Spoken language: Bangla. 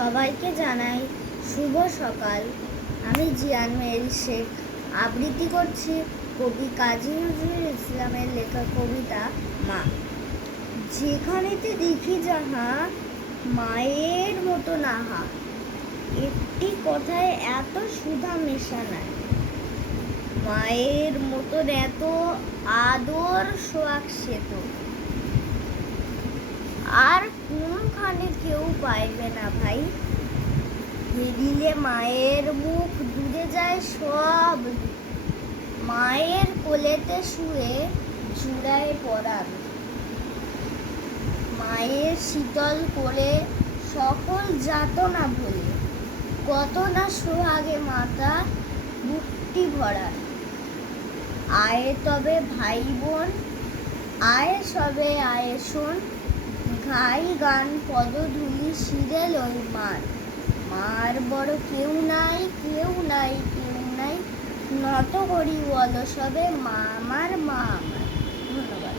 সবাইকে জানাই শুভ সকাল। আমি জিয়ান মেহেরি শেখ আবৃত্তি করছি কবি কাজী নজরুল ইসলামের লেখা কবিতা মা। যেখানেতে দেখি যাহা মায়ের মতো নাহা, একটি কথায় এত সুধা মেশা নাই। মায়ের মতন এত আদর সোয়াগ সেত আর কোনখানে কেউ পাইবে না ভাই। হেরিলে মায়ের মুখ দূরে যায় সব, মায়ের কোলেতে শুয়ে জুড়ায় পরাণ। মায়ের শীতল করে সকল যাতনা ভুলে, কত না সোহাগে মাতা বুকটি ভরান। আয়ে তবে ভাই বোন, আয়ে সবে আয়ে শোন, গাই গান পদধূলি শিরে লই মার। মার বড় কেউ নাই, কেউ নাই, কেউ নাই, নত করি বলো সবে মা আমার, মা আমার। ধন্যবাদ।